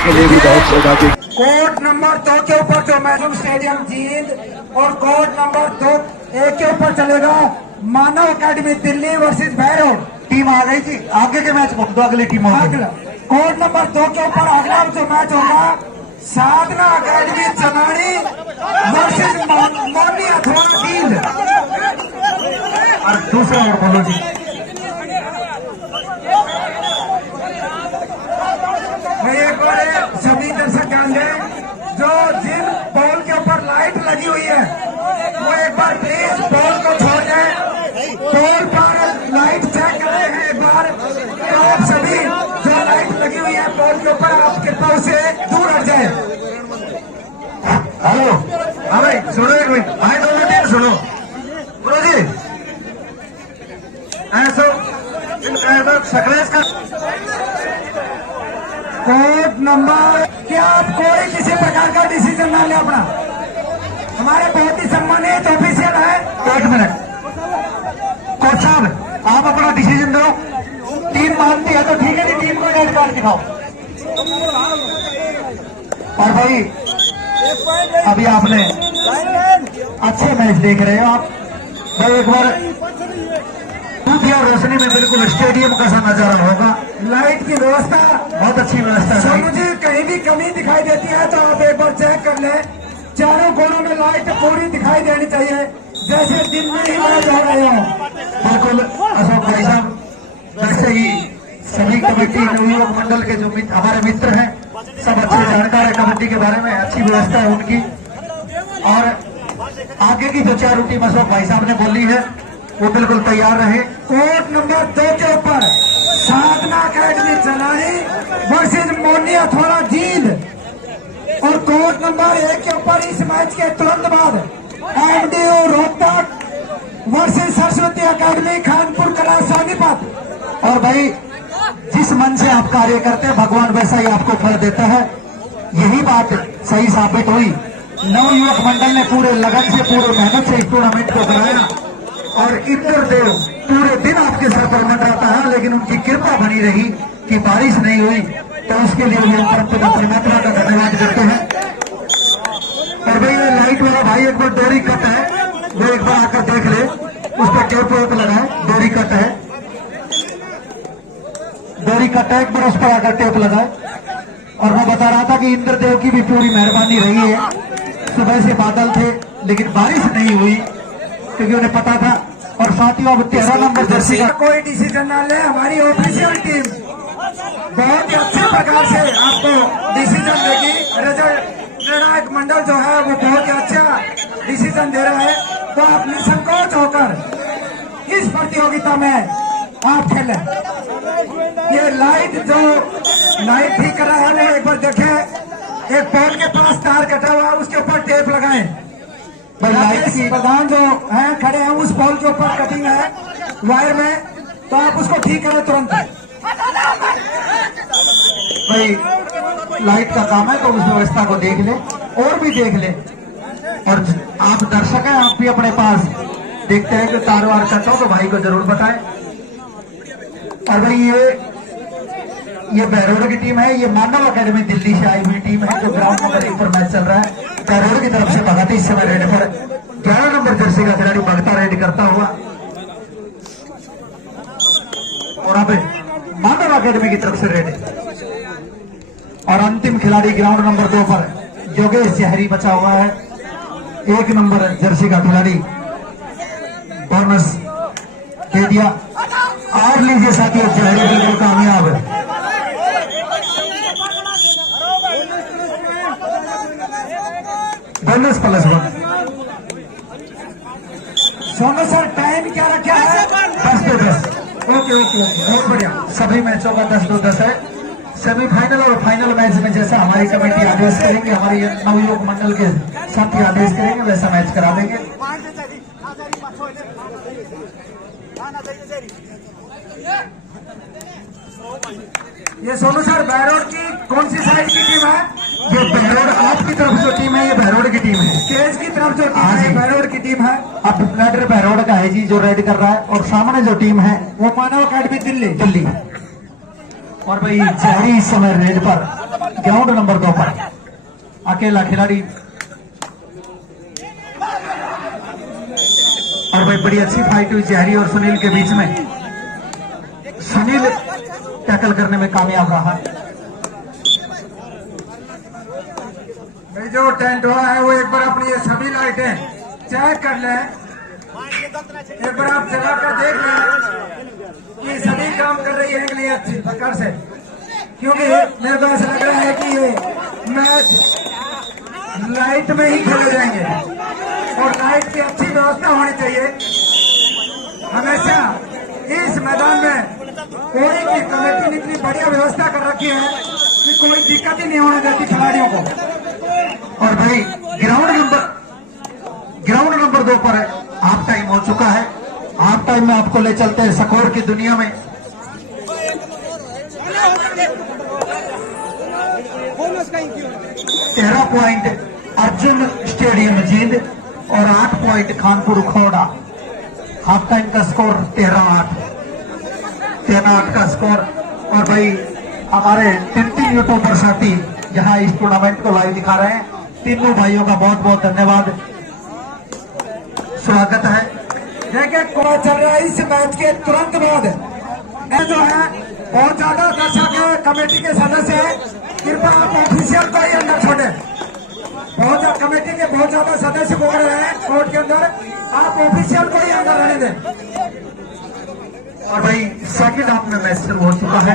Party के लिए भी बहुत सौभाग्य। कोर्ट नंबर 2 के ऊपर जो मैदान स्टेडियम जींद और कोर्ट नंबर 2 के ऊपर चलेगा Manav academy Delhi versus Bhairav. Team आ गई थी, आगे के मैच बोल दो, अगली टीम अगला कोर्ट नंबर 2 के ऊपर अगला जो मैच होगा साधना अकेडमी चनानी वर्सेस मोनी अथवाना जींद। और दूसरा और बोलो जी। एक बार सभी दर्शक ध्यान दें, जो जिन बॉल के ऊपर लाइट लगी हुई है वो एक बार प्लीज बॉल को छोड़ दें। बॉल पर लाइट चेक कर रहे हैं एक बार, तो आप सभी जो लाइट लगी हुई है बॉल के ऊपर आप कृपया उसे दूर हट जाए। हेलो, हाँ भाई सुनो एक मिनट, भाई दोनों टीम सुनो। गुरु जी ऐसा सक्रेज का कोर्ट नंबर, क्या आप कोई किसी प्रकार का डिसीजन ना ले अपना? हमारे बहुत ही सम्मानित ऑफिशियल है। एक मिनट कोच साहब, आप अपना डिसीजन दो। टीम मानती है तो ठीक है, नहीं टीम को रेड कार्ड दिखाओ। और भाई अभी आपने अच्छे मैच देख रहे हो आप भाई, एक बार और रोशनी में बिल्कुल स्टेडियम का सा नजारा होगा। लाइट की व्यवस्था बहुत अच्छी व्यवस्था है। मुझे कहीं भी कमी दिखाई देती है तो आप एक बार चेक कर ले। चारों कोनों में लाइट पूरी दिखाई देनी चाहिए जैसे दिन में ही मैच हो रहे हो। बिल्कुल अशोक भाई साहब, वैसे ही सभी कमेटी नवयुवक मंडल के जो हमारे मित्र हैं सब अच्छे जानकार है कमेटी के बारे में, अच्छी व्यवस्था है उनकी। और आगे की जो 4 टीम अशोक भाई साहब ने बोली है वो बिल्कुल तैयार रहे। कोर्ट नंबर 2 के ऊपर साधना अकेडमी चनानी वर्सेज मोनी अथवाना जींद और कोर्ट नंबर 1 के ऊपर इस मैच के तुरंत बाद MDU Rohtak versus Saraswati academy Khanpur कला सोनीपत। और भाई जिस मन से आप कार्य करते हैं भगवान वैसा ही आपको फल देता है, यही बात सही साबित हुई। नवयुवक मंडल ने पूरे लगन से पूरे मेहनत से इस टूर्नामेंट को बनाया और इंद्र देव पूरे दिन आपके सर पर मंडराता है, लेकिन उनकी कृपा बनी रही कि बारिश नहीं हुई, तो उसके लिए भी हम परमात्मा का धन्यवाद करते हैं। और भाई ये लाइट वाला भाई एक बार डोरी कट है, वो एक बार आकर देख ले, उस पर टेप वेप लगाए। डोरी कट है, डोरी कट है, एक बार उस पर आकर टेप लगाए। और मैं बता रहा था कि इंद्र देव की भी पूरी मेहरबानी रही है। सुबह से बादल थे लेकिन बारिश नहीं हुई क्योंकि उन्हें पता था। और साथियों अब 13 नंबर जर्सी का कोई डिसीजन ना ले, हमारी ऑफिशियल टीम बहुत ही अच्छे प्रकार से आपको डिसीजन देगी। रिजल्ट निर्णायक मंडल जो है वो बहुत ही अच्छा डिसीजन दे रहा है, तो आप निसंकोच होकर इस प्रतियोगिता में आप खेलें। ये लाइट जो लाइट ठीक कर रहा है वो एक बार देखें, एक पोल के पास तार कटा हुआ है उसके ऊपर टेप लगाएं। लाइट की प्रधान जो है खड़े हैं उस पोल के ऊपर कटिंग है वायर में, तो आप उसको ठीक करें तुरंत। भाई लाइट का काम है तो उस व्यवस्था को देख ले और भी देख ले। और आप दर्शक हैं, आप भी अपने पास देखते हैं कि तार वार कटा हो तो भाई को जरूर बताएं। और भाई ये बहरोड की टीम है, ये मानव अकेडमी दिल्ली से आई हुई टीम है जो ग्राउंड नंबर 1 पर मैच चल रहा है। बहरोड की तरफ से भगत इस समय रेड पर 11 नंबर जर्सी का खिलाड़ी भगता रेड करता हुआ। और अब मानव अकेडमी की तरफ से रेड और अंतिम खिलाड़ी ग्राउंड नंबर 2 पर योगेश जहरी बचा हुआ है। 1 नंबर जर्सी का खिलाड़ी बोनस दे दिया। और लीजिए साथियों, जहरी बिल्कुल कामयाब है। बोनस +1। सोनू सर टाइम क्या रखा है? 10-10। ओके ओके बहुत बढ़िया। सभी मैचों का 10-10 है। सेमीफाइनल और फाइनल मैच में जैसा हमारी कमेटी आदेश करेंगे, हमारे नवयुवक मंडल के साथी आदेश करेंगे, वैसा मैच करा देंगे। ये सोनू सर बहरोड की कौन सी साइड की टीम है? ये बहरोड आपकी तरफ जो टीम है ये बहरोड की टीम है। स्टेज की तरफ जो टीम है बहरोड की टीम है। अब ब्लडर बहरोड का है जी जो रेड कर रहा है, और सामने जो टीम है वो मानव अकेडमी दिल्ली। दिल्ली। और भाई जहरी इस समय रेड पर ग्राउंड नंबर 2 पर अकेला खिलाड़ी। और भाई बड़ी अच्छी फाइट हुई जहरी और सुनील के बीच में। सुनील टैकल करने में कामयाब रहा। भाई जो टेंट हुआ है वो एक बार अपनी ये सभी लाइटें चेक कर लें, एक बार आप जगा कर देख लें कि सभी काम कर रही है कि नहीं अच्छी प्रकार से, क्योंकि मेरे को ऐसा लग रहा है कि ये मैच लाइट में ही खेले जाएंगे और लाइट की अच्छी व्यवस्था होनी चाहिए। हमेशा इस मैदान में कोई भी कमेटी ने इतनी बढ़िया व्यवस्था कर रखी है कि कोई दिक्कत ही नहीं होने देती खिलाड़ियों को। और भाई ग्राउंड नंबर 2 पर हाफ टाइम हो चुका है। हाफ टाइम में आपको ले चलते हैं स्कोर की दुनिया में। 13 पॉइंट अर्जुन स्टेडियम जींद और 8 पॉइंट खानपुर खोड़ा। हाफ टाइम का स्कोर 13-8 का स्कोर। और भाई हमारे 3 यूट्यूबर साथी जहां इस टूर्नामेंट को लाइव दिखा रहे हैं, तीनों भाइयों का बहुत बहुत धन्यवाद, स्वागत है। देखिए कौन चल रहा है इस मैच के तुरंत बाद ये जो है बहुत ज्यादा दर्शक कमेटी के सदस्य है, कृपया आप ऑफिशियल को ही अंदर छोड़े। कमेटी के बहुत ज्यादा सदस्य बोल रहे हैं कोर्ट के अंदर, आप ऑफिशियल को ही अंदर रहने दें। और भाई सेकंड हाफ में मैच शुरू हो चुका है।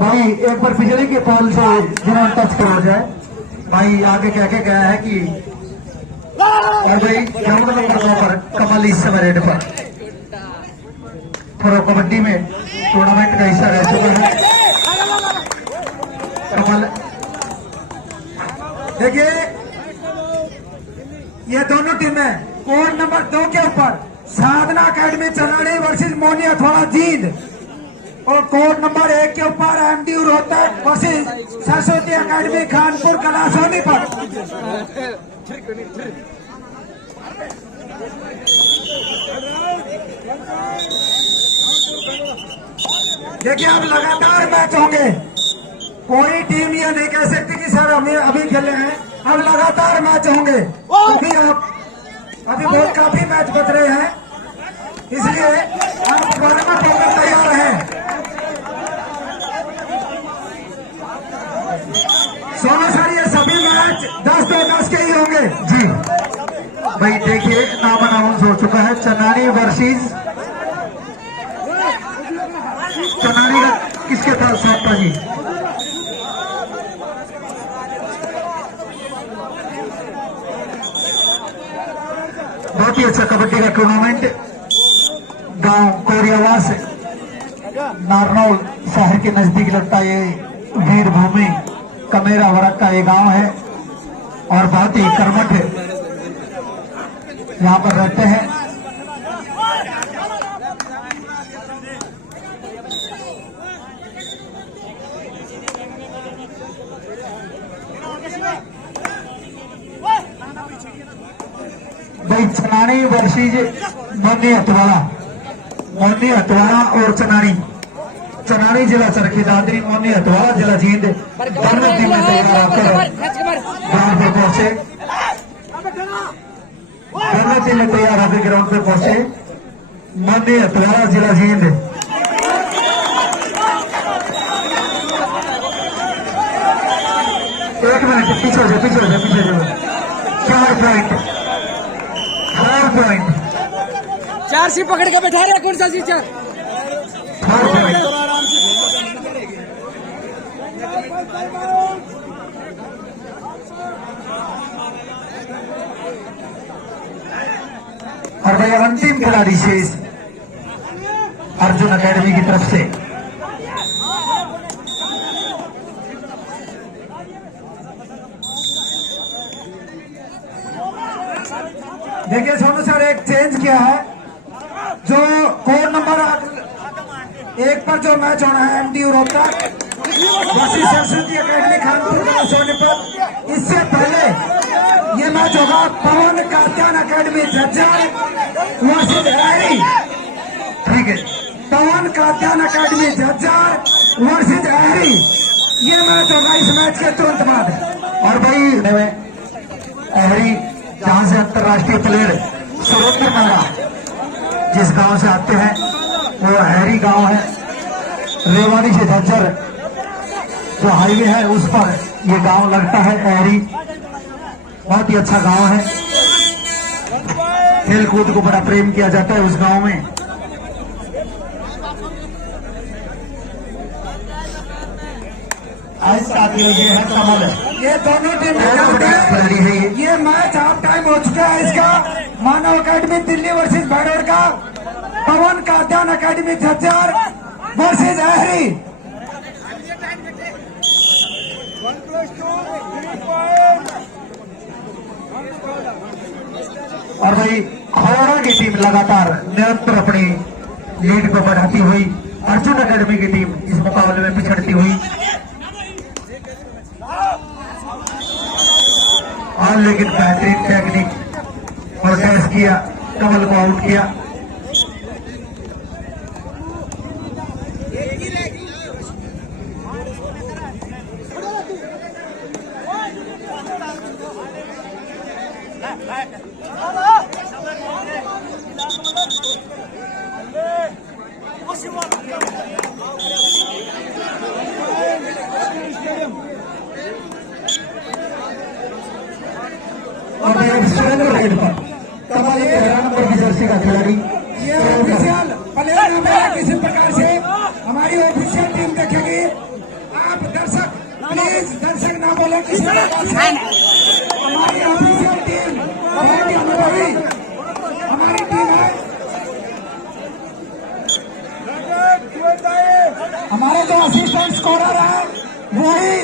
भाई एक बार बिजली के पोल से जिन्होंने टच कर हो जाए, भाई आगे कह के गया है कि और भाई ग्राउंड नंबर 2 पर कमल इस समय रेड पर प्रो कबड्डी में टूर्नामेंट का हिस्सा रह चुका है कमल। देखिए ये दोनों टीमें कोड नंबर 2 के ऊपर साधना अकेडमी चनाड़ी वर्सेस मोनी अथवा जींद, और कोड नंबर 1 के ऊपर MD Rohtak versus Saraswati academy Khanpur कला सोनीपत। देखिए अब लगातार मैच होंगे, कोई टीम ये नहीं कह सकती कि सर हमें अभी खेले हैं, अब लगातार मैच होंगे। अभी बहुत काफी मैच बच रहे हैं, इसलिए आप टूर्नामेंट होकर तैयार हैं। सोनू सर ये सभी मैच 10-10 के ही होंगे जी। भाई देखिए नाम अनाउंस हो चुका है, चनानी वर्सेस चनानी किसके पास था जी? बहुत ही अच्छा कबड्डी का टूर्नामेंट गांव कोरियावास नारनौल शहर के नजदीक लगता ये वीर भूमि कमेरा वरक का ये गांव है और बहुत ही कर्मठ यहाँ पर रहते हैं। भाई चनानी वर्सेस मोनी हथवाड़ा और चनानी जिला चरखी दादरी, मोनी हथवाड़ा जिला जींद दोनों टीमें तैयार आकर ग्राउंड पे पहुंचे। दोनों टीमें तैयार आकर ग्राउंड पे पहुंचे। मोनी हथवाड़ा जिला जींद एक मिनट पीछे से 4 पॉइंट 4 सी पकड़ के बैठा रहे, कौन सा सी 4? 4 पॉइंट। और भाई अंतिम खिलाड़ी शेष अर्जुन अकेडमी की तरफ से। देखिए सोनू सर एक चेंज किया है, जो कोड नंबर एक पर जो मैच होना है MDU Rohtak versus Saraswati academy Khanpur का सोनीपत, इससे पहले ये मैच होगा पवन कात्यान एकेडमी झज्जर वर्सेस एहरी। ठीक है, पवन कात्यान एकेडमी झज्जर वर्सेस एहरी, ये मैच होगा इस मैच के तुरंत बाद। और भाई एहरी जहां से अंतर्राष्ट्रीय प्लेयर सुरेंद्र मंगा जिस गांव से आते हैं वो एहरी गांव है। रेवाड़ी से झज्जर जो हाईवे है उस पर ये गांव लगता है एहरी। बहुत ही अच्छा गांव है, खेल कूद को बड़ा प्रेम किया जाता है उस गांव में। आज साथियों ये है कमल है, ये दोनों टीमें खिलाड़ी है ये मैच हाफ टाइम हो चुका है इसका। मानव एकेडमी दिल्ली वर्सेस भैरव का, पवन कात्यान एकेडमी झज्जर वर्सेस एहरी। और भाई खौड़ा की टीम लगातार निरंतर अपनी लीड को बढ़ाती हुई, अर्जुन एकेडमी की टीम इस मुकाबले में पिछड़ती हुई, और लेकिन बेहतरीन टेक्निक और डैश किया, कमल को आउट किया। और सुरेंद्र रेड पर कमल 13 नंबर की जर्सी का खिलाड़ी। ये ऑफिशियल प्लेयर नाम है, किसी प्रकार से हमारी ऑफिशियल टीम देखेगी। आप दर्शक प्लीज दर्शक ना बोले किसी प्रकार से। हमारी ऑफिशियल टीम बहुत ही अनुभवी हमारी टीम है। हमारे जो असिस्टेंट स्कोरर है वही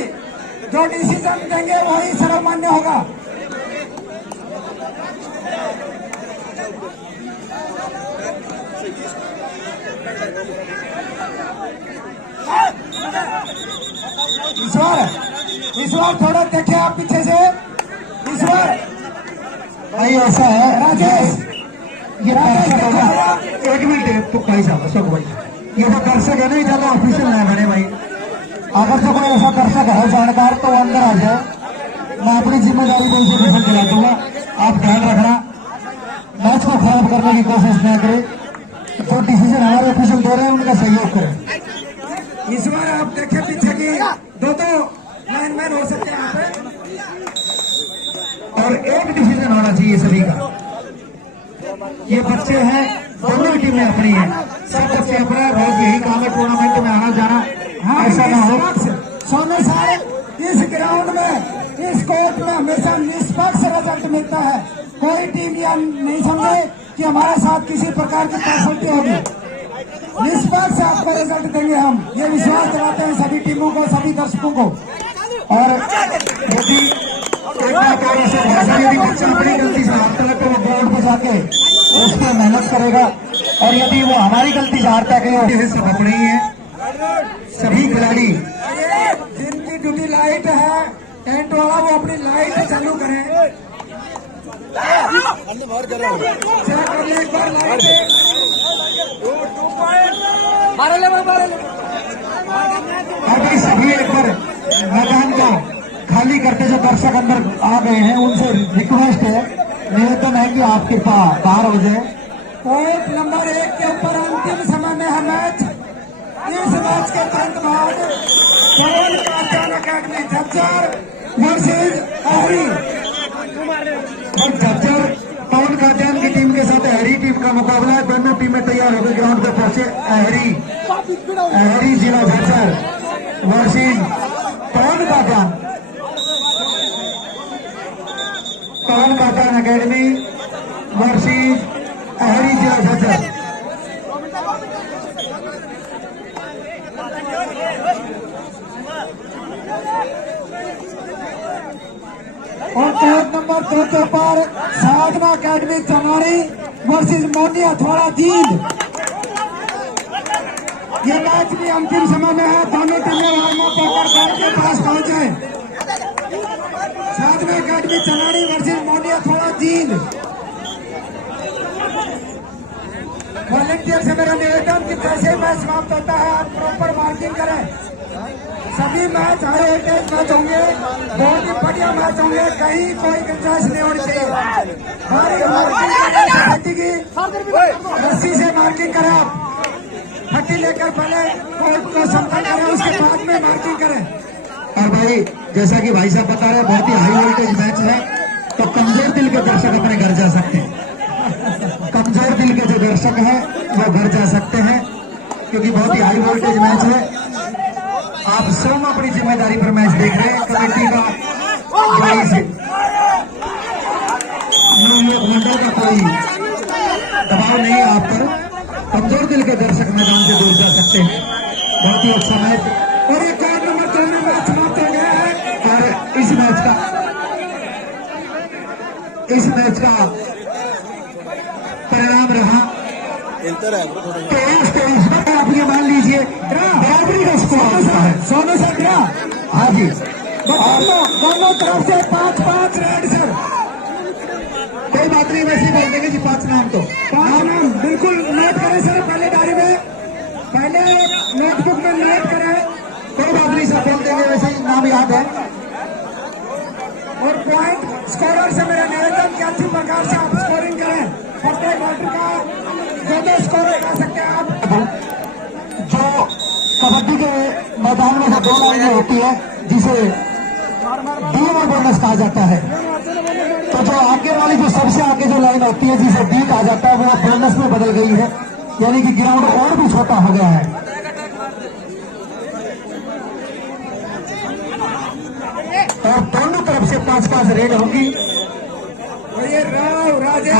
जो डिसीजन देंगे वही सर्वमान्य होगा। ईश्वर थोड़ा देखे आप पीछे से। ईश्वर भाई ऐसा है राजेश, ये दर्शक होगा। एक मिनट तो भाई साहब अशोक भाई, ये जो दर्शक है ना ज्यादा ऑफिशियल नहीं बने भाई। अगर जो कोई ऐसा दर्शक है जानकार तो वो अंदर आ जाए, मैं अपनी जिम्मेदारी को उसे डिफेंड दिला दूंगा। आप ध्यान रखना, मैच को खराब करने की कोशिश न करें। जो डिसीजन हमारे ऑफिशियल दे रहे हैं उनका सहयोग करें। ईश्वर आप देखे पीछे की दो लाइनमैन हो सकते हैं यहाँ पे, और एक डिसीजन होना चाहिए सभी का। ये बच्चे हैं, दोनों ही टीमें अपनी हैं, सब बच्चे अपना है। बहुत यही काम है टूर्नामेंट में आना जाना, ऐसा ना हो। सोनू साहब इस ग्राउंड में इस कोर्ट में हमेशा निष्पक्ष रिजल्ट मिलता है। कोई टीम यह नहीं समझे कि हमारे साथ किसी प्रकार की पार्शलिटी होगी। निष्पक्ष आपका रिजल्ट देंगे हम, ये विश्वास दिलाते हैं सभी टीमों को, सभी दर्शकों को। और यदि एक बात और इसे यदि बच्चा अपनी गलती से हारता है तो वो ग्राउंड पर जाके उस पर मेहनत करेगा, और यदि वो हमारी गलती से हारता है सब अपने ही है। सभी खिलाड़ी जिनकी ड्यूटी लाइट है टेंट वाला वो अपनी लाइट चालू करें। चेक कर ले एक बार लाइट। अभी सभी एक बार मैदान को खाली करते जो दर्शक अंदर आ गए हैं उनसे रिक्वेस्ट है, निवेदन है कि आप कृपा बाहर हो जाए। पॉइंट नंबर 1 के ऊपर अंतिम समय में है मैच। इस मैच के तुरंत बाद पवन कात्यान एकेडमी झज्जर वर्सेज एहरी। और झज्जर पवन कात्यान की टीम के साथ एहरी टीम का मुकाबला है। दोनों टीमें तैयार होकर ग्राउंड पर पहुंचे। एहरी जिला झज्जर वर्सेज पवन कात्यान एकेडमी वर्सेज एहरी जिला झज्जर। और कोर्ट नंबर 2 के ऊपर साधना एकेडमी चमारी वर्सेज मोनिया थोड़ा जींद। ये मैच भी अंतिम समय में है। दोनों टीमें वार्म अप होकर कोर्ट के पास पहुंचे। साथ में अकेडमी चनाड़ी वर्सेस मोनिया थोड़ा जींद। वॉलंटियर से मेरा निवेदन कि जैसे मैच समाप्त होता है आप प्रॉपर मार्किंग करें। सभी मैच हाई वोल्टेज मैच होंगे, बहुत ही बढ़िया मैच होंगे, कहीं कोई गुंजाइश नहीं होनी चाहिए। भारी मार्किंग की रस्सी से मार्किंग करें आप। फट्टी लेकर पहले कोर्ट को समतल करें, उसके बाद में मार्किंग करें। और भाई जैसा कि भाई साहब बता रहे हैं बहुत ही हाई वोल्टेज मैच है, तो कमजोर दिल के दर्शक अपने घर जा सकते हैं। कमजोर दिल के जो दर्शक हैं वो घर जा सकते हैं, क्योंकि बहुत ही हाई वोल्टेज मैच है। आप स्वयं अपनी जिम्मेदारी पर मैच देख रहे हैं। कमेटी का मंडल का कोई दबाव नहीं है आप पर। कमजोर दिल के दर्शक मैदान से दूर जा सकते हैं। बहुत ही अच्छा मैच और एक कार्ड नंबर 2 में मैच समाप्त हो गया है। और इस मैच का परिणाम रहा 23-23। आप ये मान लीजिए बराबरी का स्कोर होता है। सोनू सर क्या? हाँ जी। दोनों तरफ से 5-5 रेड सर। कोई बात नहीं, वैसे ही बोल देंगे जी 5 नाम। तो 5 नाम बिल्कुल नोट करें सर, पहले डायरी में, पहले नोटबुक में नोट करें। कोई बात नहीं सर, बोल देंगे, वैसे ही नाम याद है। और पॉइंट स्कोरर से मेरा निवेदन कि अच्छी प्रकार से आप स्कोरिंग करें। प्रत्येक क्वार्टर का जो स्कोर कर सकते हैं आप। जो कबड्डी के मैदान में जो 2 लाइनें होती है जिसे डी और बोनस कहा जाता है, तो जो आगे वाली जो सबसे आगे जो लाइन होती है जिसे डी कहा जाता है वो बोनस में बदल गई है, यानी कि ग्राउंड और भी छोटा हो गया है। और दोनों तरफ से 5-5 रेड होंगी। और ये राव राजेश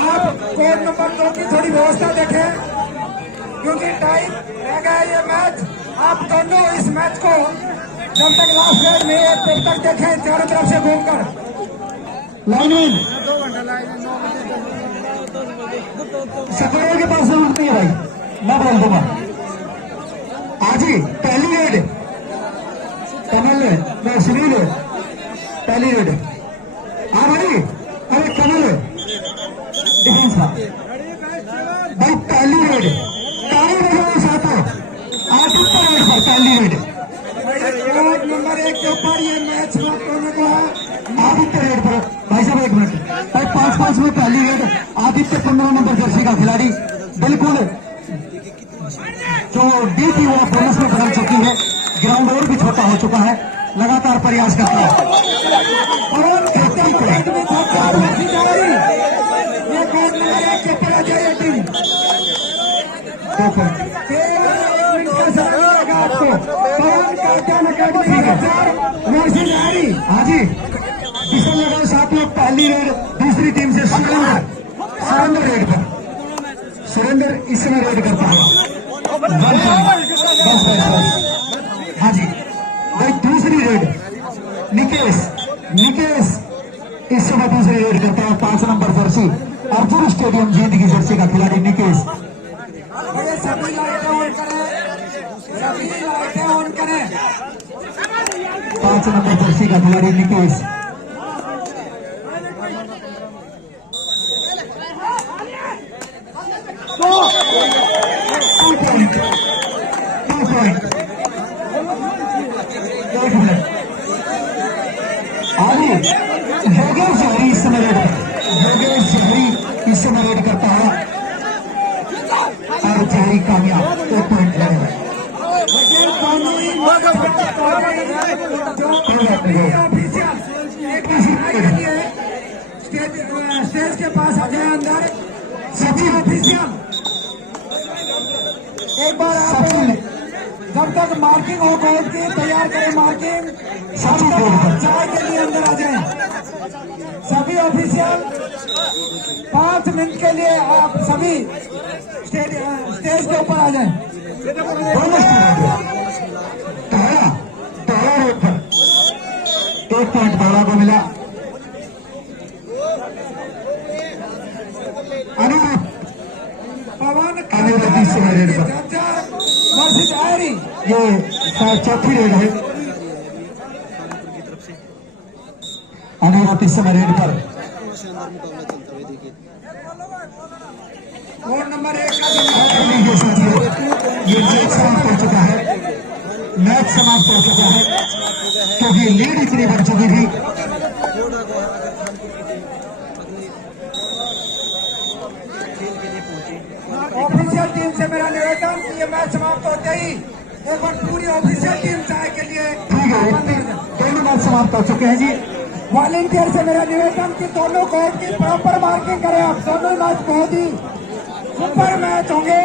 आप कोड नंबर 2 की थोड़ी व्यवस्था देखें, क्योंकि टाइम रह गया ये मैच। आप दोनों इस मैच को जब तक लास्ट रेड में एक तब तक देखें, चारों तरफ से घूमकर। लाइन सकड़ों के पास जरूरत नहीं है भाई, मैं बोल दूंगा। आजी पहली रेड कमल है, सुनील है, पहली रेड। हाँ भाई, अरे कमल है डिफेंस का भाई, पहली रेड तारी बजाओ साथों। आदित्य रेड पर पहली रेड। कोड नंबर 1 के ऊपर ये मैच समाप्त होने को है। आदित्य रेड पर भाई साहब 1 मिनट भाई, 5-5 में पहली रेड। आदित्य 15 नंबर जर्सी का खिलाड़ी, बिल्कुल जो डी थी वो बोनस में बदल चुकी है। ग्राउंड और भी छोटा हो चुका है, लगातार प्रयास करता है। और ये कोड नंबर 1 के ऊपर आ जाइए टीम। 2 पॉइंट। केवल 1 मिनट का समय मिलेगा आपको। पवन कार्टन अकेडमी वर्सेस हरी। हाँ जी, किशन लगाओ साथ में पहली रेड दूसरी टीम से सुरेंद्र रेड पर। सुरेंद्र इस समय रेड करता है। बस। हाँ जी भाई, दूसरी रेड निकेश इस समय दूसरी रेड करता है। 5 number Jersey Arjun stadium Jind की जर्सी का खिलाड़ी निकेश। ये सभी लाइटें ऑन करें, सभी लाइटें ऑन करें। 5 नंबर जर्सी का खिलाड़ी निकेश। Two point. आगे योगेश जहरी इस समय रेड करता है और जहरी कामयाब 1 पॉइंट ले रहा है। स्टेज के पास आ जाए अंदर सभी ऑफिशियल। एक बार आप जब तक मार्किंग हो कोर्ट की तैयार करें मार्किंग, सब तक चाय के लिए अंदर आ जाएं। सभी ऑफिशियल 5 मिनट के लिए आप सभी स्टेज के ऊपर आ जाएं। तारा रोड पर 1 पॉइंट तारा को मिला। पवन रेड पर डायरी। ये शायद चौथी रेड है। अनिरुद्ध इस समय रेड पर। कोड नंबर 1 का ये मैच समाप्त हो चुका है। मैच समाप्त हो चुका है क्योंकि लीड इतनी बढ़ चुकी थी। ऑफिशियल टीम से मेरा निवेदन कि ये मैच समाप्त होते ही एक बार पूरी ऑफिशियल टीम चाय के लिए ठीक है, दोनों मैच समाप्त हो चुके हैं जी। वॉलेंटियर से मेरा निवेदन कि दोनों कोर्ट की प्रॉपर मार्किंग करें। आप दोनों मैच बहुत ही सुपर मैच होंगे।